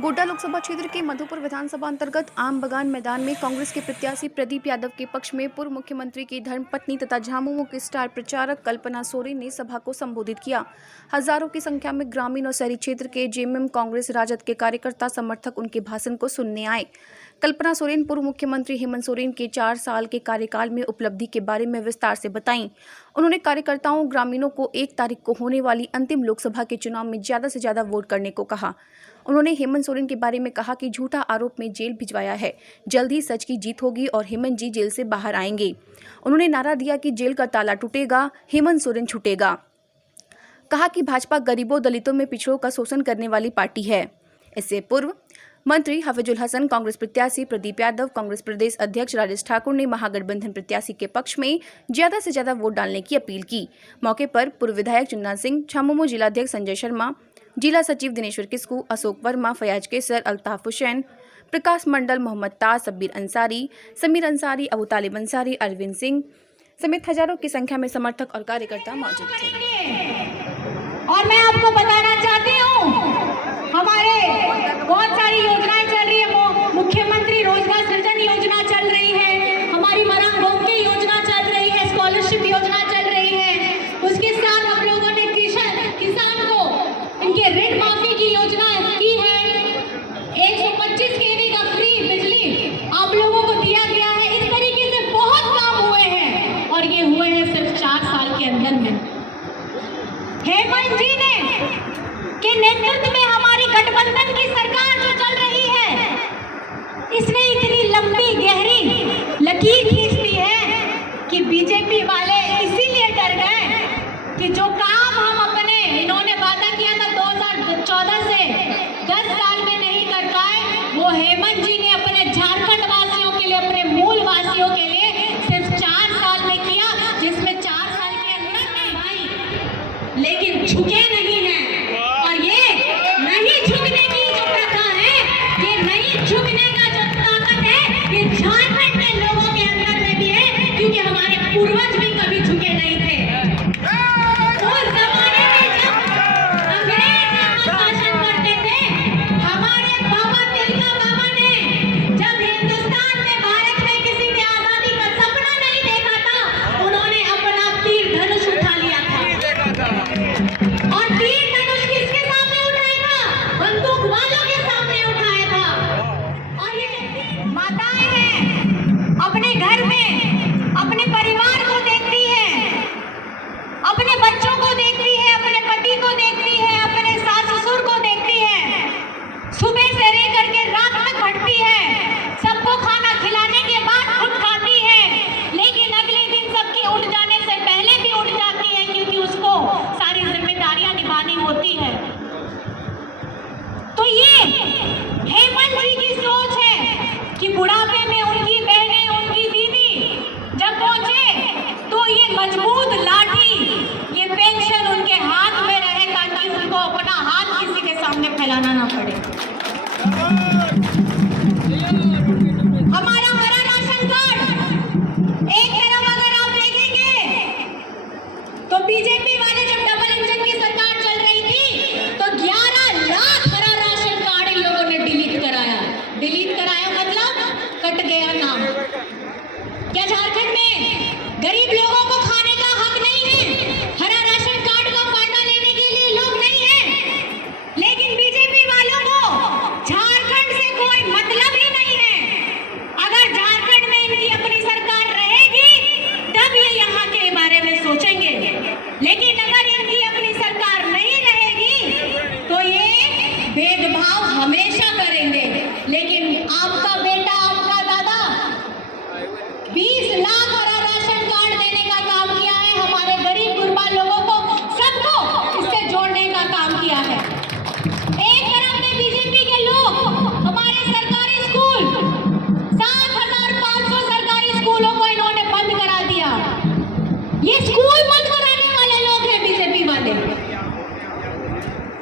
गोड्डा लोकसभा क्षेत्र के मधुपुर विधानसभा अंतर्गत आम बगान मैदान में कांग्रेस के प्रत्याशी प्रदीप यादव के पक्ष में पूर्व मुख्यमंत्री की धर्मपत्नी तथा झामुमो की स्टार प्रचारक कल्पना सोरेन ने सभा को संबोधित किया। हजारों की संख्या में ग्रामीण और शहरी क्षेत्र के जेएमएम, कांग्रेस, राजद के कार्यकर्ता समर्थक उनके भाषण को सुनने आए। कल्पना सोरेन पूर्व मुख्यमंत्री हेमंत सोरेन के 4 साल के कार्यकाल में उपलब्धि के बारे में विस्तार से बताई। उन्होंने कार्यकर्ताओं ग्रामीणों को 1 तारीख को होने वाली अंतिम लोकसभा के चुनाव में ज्यादा से ज्यादा वोट करने को कहा। उन्होंने हेमंत सोरेन के बारे में कहा कि झूठा आरोप में जेल भिजवाया है, जल्द ही सच की जीत होगी और हेमंत जी जेल से बाहर आएंगे। उन्होंने नारा दिया कि जेल का ताला टूटेगा, हेमंत सोरेन छूटेगा। कहा कि भाजपा गरीबों, दलितों में पिछड़ों का शोषण करने वाली पार्टी है। इससे पूर्व मंत्री हफीजुल हसन, कांग्रेस प्रत्याशी प्रदीप यादव, कांग्रेस प्रदेश अध्यक्ष राजेश ठाकुर ने महागठबंधन प्रत्याशी के पक्ष में ज्यादा से ज्यादा वोट डालने की अपील की। मौके पर पूर्व विधायक चुन्ना सिंह, झामुमो जिलाध्यक्ष संजय शर्मा, जिला सचिव दिनेश्वर किस्कू, अशोक वर्मा, फयाज केसर, अल्ताफ हुसैन, प्रकाश मंडल, मोहम्मद ताज, सब्बीर अंसारी, समीर अंसारी, अबू तालिब अंसारी, अरविंद सिंह समेत हजारों की संख्या में समर्थक और कार्यकर्ता मौजूद थे। और मैं आपको बताना चाहती हूँ, हमारे बहुत सारी योजनाएं चल रही है। मुख्यमंत्री रोजगार सृजन योजना चल रही है, हमारी मरंग भोंके योजना चल रही है, स्कॉलरशिप योजना चल रही है। उसके साथ हम लोगों ने किसान को इनके ऋण माफी की योजना की है। 125 केवी का फ्री बिजली आप लोगों को दिया गया है। इस तरीके से बहुत काम हुए हैं और ये हुए हैं सिर्फ 4 साल के अंदर में। हेमंत जी ने के नेतृत्व में हमारी गठबंधन की सरकार जो चल रही है, इसने इतनी लंबी गहरी लकीर खींच दी है कि बीजेपी वाले इसीलिए डर गए कि जो काम हम अपने इन्होंने वादा किया था 2014 से 10 साल में नहीं कर पाए, वो हेमंत जी ने अपने झारखंड वासियों के लिए, अपने मूल वासियों के लिए सिर्फ 4 साल में किया, जिसमें 4 साल के अंदर में भाई लेकिन झुके नहीं है। और ये नहीं झुकने की जो कथा है, ये नहीं झुकने का जो ताकत है, ये झारखंड के लोगों के अंदर में भी है, क्योंकि हमारे पूर्वज भी कभी झुके नहीं थे। उस जमाने में जब अंग्रेज शासन करते थे, हमारे बाबा तिलका बाबा ने जब हिंदुस्तान में, भारत में किसी के आजादी का सपना नहीं देखा था, उन्होंने अपना तीर धनुष उठा लिया था। और तीर धनुष किसके सामने उठाया था? बंदूक वालों के सामने उठाया था। और ये माताएं हैं, अपने घर में अपने परिवार को देखती है, अपने बच्चों को देखती है, अपने पति को देखती है, अपने सास ससुर को देखती है, सुबह से लेकर के रात तक भटती है, सबको खाना खिलाने के बाद खुद खाती है, लेकिन अगले दिन सबके उठ जाने से पहले भी उठ जाती है, क्योंकि उसको सारी जिम्मेदारियां निभानी होती है। तो ये हेमंत जी की सोच है कि बुढ़ापे में उनकी बहनें, उनकी दीदी जब पहुंचे तो ये मजबूत लाठी, ये पेंशन उनके हाथ में रहे, ताकि उनको अपना हाथ किसी के सामने फैलाना ना पड़े। हमारा हरा राशन कार्ड एक तरफ अगर आप देखेंगे तो बीजेपी वाले जब डबल इंजन की सरकार चल रही थी तो 11 लाख हरा राशन कार्ड इन लोगों ने डिलीट कराया। डिलीट कराया मतलब कट गया नाम। क्या झारखंड में गरीब लोगों को खाने का हक नहीं है? हरा राशन कार्ड का फायदा लेने के लिए लोग नहीं है? लेकिन बीजेपी वालों को झारखंड से कोई मतलब ही नहीं है। अगर झारखंड में इनकी अपनी सरकार रहेगी तब ये यहाँ के बारे में सोचेंगे, लेकिन अगर इनकी अपनी सरकार नहीं रहेगी तो ये भेदभाव हमेशा करेंगे। लेकिन आपका बेटा, आपका दादा 20 लाख हरा राशन कार्ड देने का काम किया है, हमारे गरीब गुरबा लोगों को सबको इससे जोड़ने का काम किया है। एक तरफ में बीजेपी के लोग हमारे सरकारी स्कूल, 7,500 सरकारी स्कूलों को इन्होंने बंद करा दिया। ये स्कूल बंद कराने वाले लोग हैं बीजेपी वाले।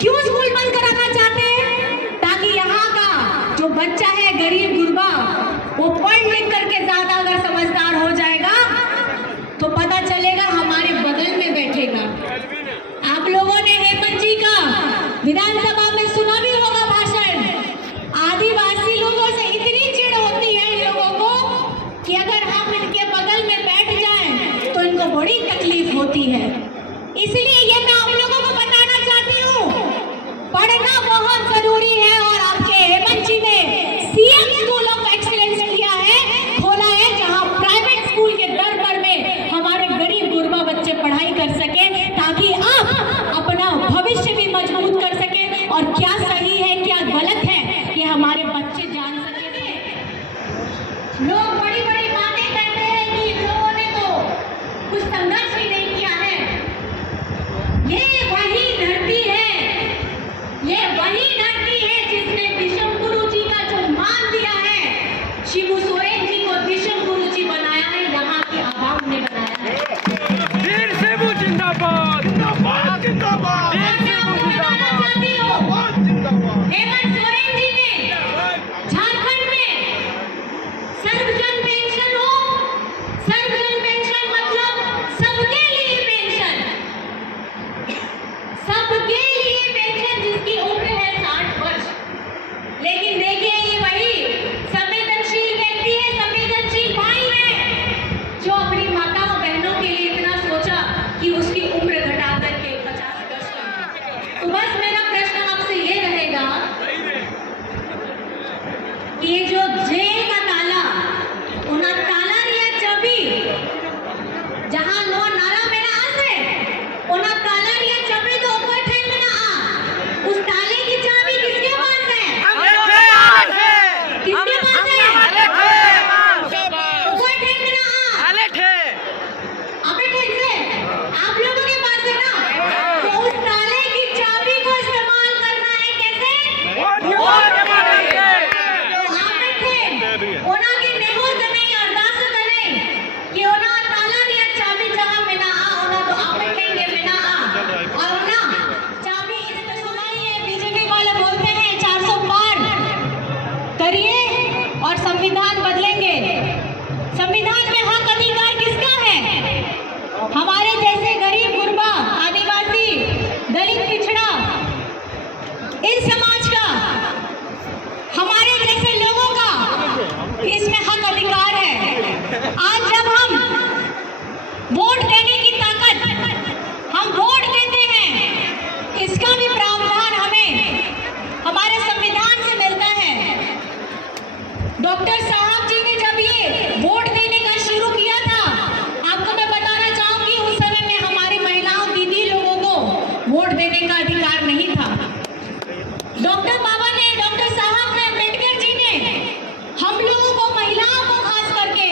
क्यों स्कूल बंद कराना चाहते हैं? ताकि यहाँ का जो बच्चा है गरीब गुरबा, वो पढ़ लिख करके ज्यादा अगर समझदार हो जाएगा तो पता चलेगा हमारे बगल में बैठेगा। आप लोगों ने हेमंत जी का विधानसभा में सुना भी होगा भाषण, पढ़ना बहुत जरूरी है और आपके हेमंत जी ने सीएम स्कूल ऑफ एक्सीलेंस किया है, खोला है, जहां प्राइवेट स्कूल के दर पर में हमारे गरीब गुरबा बच्चे पढ़ाई कर सके, ताकि आप अपना भविष्य भी मजबूत कर सके और क्या सही है क्या गलत है ये हमारे बच्चे जान सके। लोग बड़ी बड़ी बातें करते हैं कि इन लोगों ने तो कुछ संघर्ष भी नहीं किया है। ये वही धरती है, ये वही धरती है जिसने विश्व गुरु जी का जो मान दिया है, शिबू सोरेन जी को विश्व गुरु जी बनाया है, यहाँ की आवाम ने बनाया है। वीर शिबू जिंदाबाद जिंदाबाद जिंदाबाद। हेमंत सोरेन जी ने झारखंड में सर्वजन पेंशन हो, सर्वजन पेंशन मतलब सबके लिए पेंशन, सबके लिए पेंशन जिसकी उम्र है 60 वर्ष। लेकिन देखिए ये वही संवेदनशील व्यक्ति है, संवेदनशील भाई है, जो अपनी माताओं बहनों के लिए इतना सोचा कि उसकी उम्र घटा करके 50 वर्ष की। तो बस मेरा प्रश्न आपसे ये रहेगा कि ये जो जेल का ताला, उन्हें ताला रिया चाबी, जहां नो नारा मेरा आसे, उन्हें ताला रिया चाबी तो कोई ठेक में ना आ। उस ताले की चाबी किसके पास है? किसके पास है? कोई ठेक में ना आ। अबे ठीक से आप लोगों के पास है ना, तो उस ताले की चाबी को इस्तेमाल करना है कैसे? ओना की नेगोल करने अरदास करने कि ओना ताला दिया चाबी जहां में ना आ, ओना तो आप बैठेंगे में ना आ। और ओना चाबी इसमें सुनाइए, बीजेपी वाले बोलते हैं 400 पार करिए और संविधान बदलेंगे। संविधान में हक अधिकार किसका है? हमारे जैसे गरीब गुरबा, आदिवासी, दलित, पिछड़ा, इस समाज का, हमारे जैसे लोगों का इसमें हक अधिकार है। आज जब हम वोट देने की ताकत, हम वोट देते हैं, इसका भी प्रावधान हमें हमारे संविधान से मिलता है। डॉक्टर साहब जी ने जब ये वोट देने का शुरू किया था, आपको मैं बताना चाहूंगी उस समय में हमारी महिलाओं, दीदी लोगों को वोट देने का अधिकार नहीं था। डॉक्टर बाबा ने, डॉक्टर साहब ने, अम्बेडकर जी ने हम लोगों को, महिलाओं को खास करके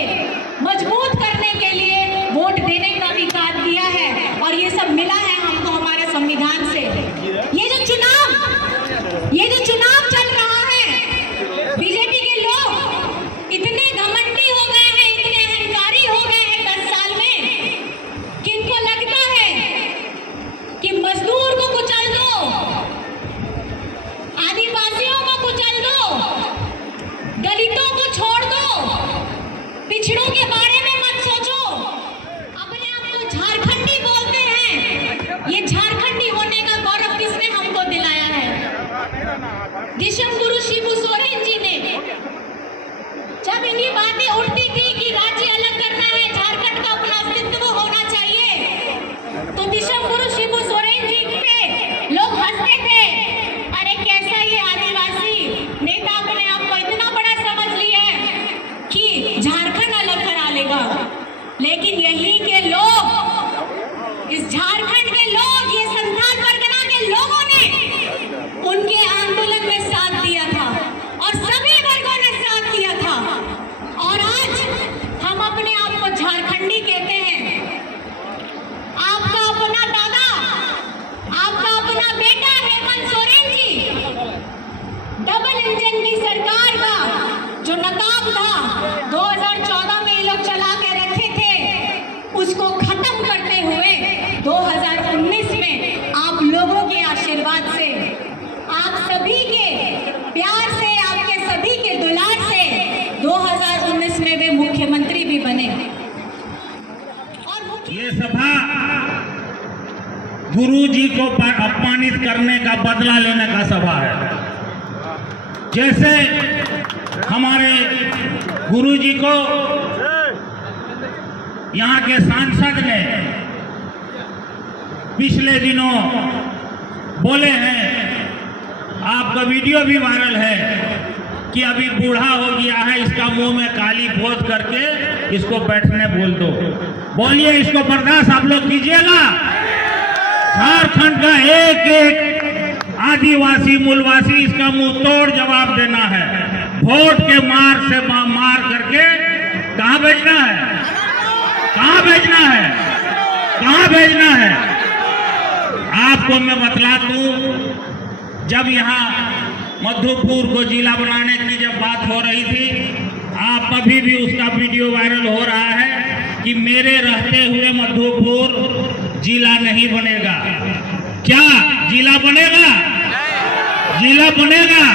मजबूत करने के लिए वोट देने का अधिकार दिया है और ये सब मिला है हमको हमारे संविधान से। ये जो चुनाव चल रहा है, बीजेपी के लोग इतने घमंडी हो गए हैं, इतने अहंकारी हो गए हैं 10 साल में कि इनको लगता है कि मजदूर को कुचल दो, आदिवासियों को कुचल दो, दलितों को छोड़ दो, पिछड़ों के बारे में मत सोचो। अपने आप को झारखंडी बोलते हैं। ये झारखंडी होने का गौरव किसने हमको दिलाया है? विश्व गुरु शिबू सोरेन जी ने। जब इन्हीं बातें उठती थी कि राज्य अलग करना है, झारखंड का अपना अस्तित्व होना चाहिए, तो विश्व गुरु शिबू सोरेन जी पे लोग हंसते थे। अरे कैसा ये आदिवासी नेता अपने आप को इतना बड़ा समझ लिया है कि झारखंड अलग करा लेगा। लेकिन यही के लोग, इस झारखंड के लोग, ये संथाल परगना के लोगों ने उनके आंदोलन में साथ दिया था और सभी वर्गों ने साथ दिया था। और आज हम अपने आप को झारखंडी कहते हैं। आपका अपना दादा, आपका अपना बेटा हेमंत सोरेन जी, डबल इंजन की सरकार का जो नकाब था 2014 में ये लोग चला के रखे थे, उसको खत्म करते हुए 2019 में आप लोगों के आशीर्वाद से, आप सभी के प्यार से, आपके सभी के दुलार से 2019 में वे मुख्यमंत्री भी बने। और ये सभा गुरु जी को अपमानित करने का बदला लेने का सभा है। जैसे हमारे गुरु जी को यहाँ के सांसद ने पिछले दिनों बोले हैं आपका वीडियो भी वायरल है कि अभी बूढ़ा हो गया है, इसका मुंह में काली पोत करके इसको बैठने बोल दो। बोलिए, इसको बर्दाश्त आप लोग कीजिएगा? झारखंड का एक एक आदिवासी मूलवासी इसका मुंह तोड़ जवाब देना है। वोट के मार से मार करके कहां भेजना है? कहां भेजना है? कहां भेजना है? आपको मैं बतला दूं, जब यहाँ मधुपुर को जिला बनाने की जब बात हो रही थी, आप अभी भी उसका वीडियो वायरल हो रहा है कि मेरे रहते हुए मधुपुर जिला नहीं बनेगा। क्या जिला बनेगा? जिला बनेगा।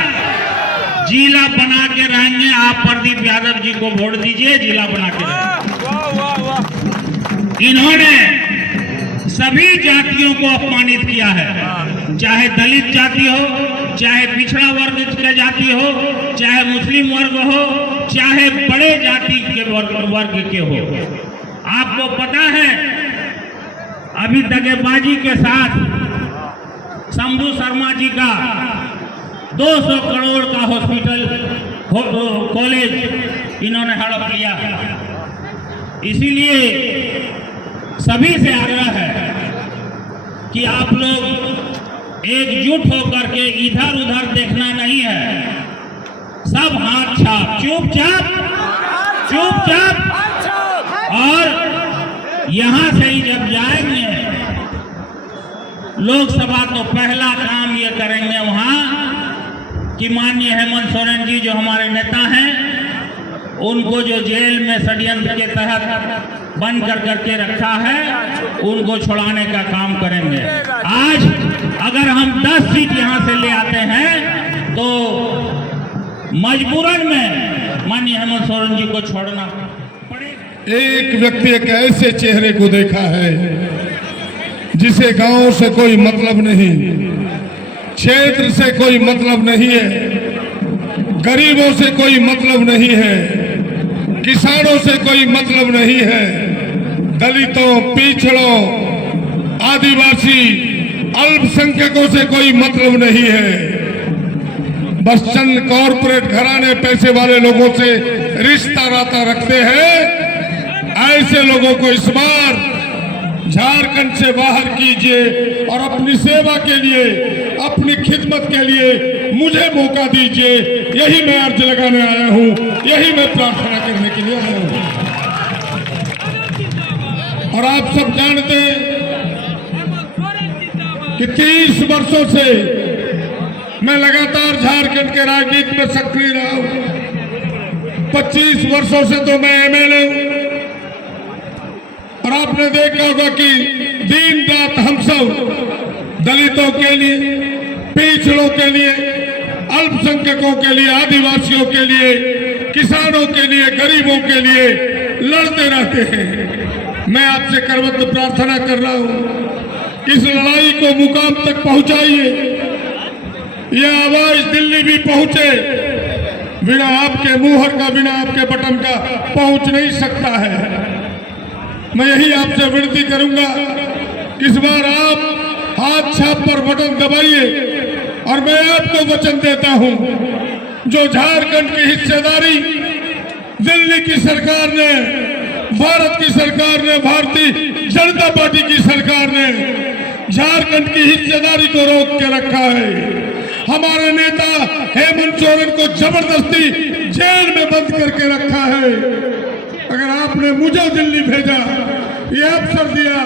जिला बना के रहेंगे। आप प्रदीप यादव जी को वोट दीजिए, जिला बना के रहेंगे। इन्होंने सभी जातियों को अपमानित किया है, चाहे दलित जाति हो, चाहे पिछड़ा वर्ग के जाति हो, चाहे मुस्लिम वर्ग हो, चाहे बड़े जाति के वर्ग के हो। आपको पता है अभी दगेबाजी के साथ शंभू शर्मा जी का 200 करोड़ का हॉस्पिटल कॉलेज इन्होंने हड़प लिया। इसीलिए सभी से आग्रह है कि आप लोग एकजुट होकर के इधर उधर देखना नहीं है, सब हाथ छाप, चुपचाप चुपचाप। और यहां से ही जब जाएंगे लोकसभा, तो पहला काम ये करेंगे वहां कि माननीय हेमंत सोरेन जी जो हमारे नेता हैं, उनको जो जेल में षड्यंत्र के तहत बंद करके रखा है, उनको छुड़ाने का काम करेंगे। आज अगर हम 10 सीट यहां से ले आते हैं तो मजबूरन में माननीय हेमंत सोरेन जी को छोड़ना पड़ेगा। एक व्यक्ति एक ऐसे चेहरे को देखा है जिसे गांव से कोई मतलब नहीं, क्षेत्र से कोई मतलब नहीं है, गरीबों से कोई मतलब नहीं है, किसानों से कोई मतलब नहीं है, दलितों, पिछड़ों, आदिवासी, अल्पसंख्यकों से कोई मतलब नहीं है। बस चंद कॉरपोरेट घराने पैसे वाले लोगों से रिश्ता नाता रखते हैं। ऐसे लोगों को इस बार झारखंड से बाहर कीजिए और अपनी सेवा के लिए, अपनी खिदमत के लिए मुझे मौका दीजिए। यही मैं अर्ज लगाने आया हूं, यही मैं प्रार्थना करने के लिए आया हूं। और आप सब जानते हैं कि 30 वर्षों से मैं लगातार झारखंड के राजनीति में सक्रिय रहा हूं। 25 वर्षों से तो मैं एमएलए हूं। और आपने देखा होगा कि दिन रात हम सब दलितों के लिए, पिछड़ों के लिए, अल्पसंख्यकों के लिए, आदिवासियों के लिए, किसानों के लिए, गरीबों के लिए लड़ते रहते हैं। मैं आपसे करबद्ध प्रार्थना कर रहा हूं, इस लड़ाई को मुकाम तक पहुंचाइए। यह आवाज दिल्ली भी पहुंचे, बिना आपके मुहर का, बिना आपके बटन का पहुंच नहीं सकता है। मैं यही आपसे विनती करूंगा कि इस बार आप हाथ छाप पर बटन दबाइए। और मैं आपको वचन देता हूं, जो झारखंड की हिस्सेदारी दिल्ली की सरकार ने, भारत की सरकार ने, भारतीय जनता पार्टी की सरकार ने झारखंड की हिस्सेदारी को रोक के रखा है। हमारे नेता हेमंत सोरेन को जबरदस्ती जेल में बंद करके रखा है। अगर आपने मुझे दिल्ली भेजा, ये अवसर दिया,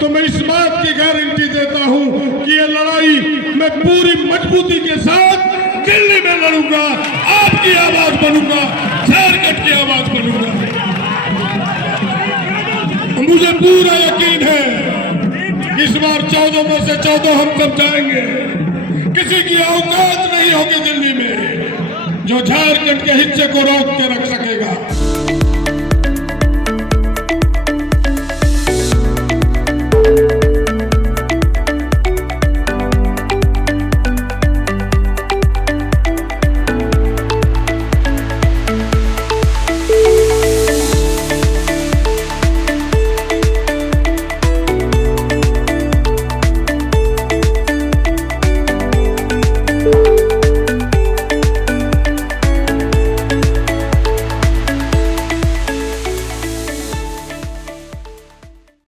तो मैं इस बात की गारंटी देता हूं कि ये लड़ाई मैं पूरी मजबूती के साथ दिल्ली में लड़ूंगा, आपकी आवाज बनूंगा, झारखंड की आवाज बनूंगा। मुझे पूरा यकीन है इस बार 14 में से 14 हम सब जाएंगे। किसी की औकात नहीं होगी दिल्ली में जो झारखंड के हिस्से को रोक के रख सके।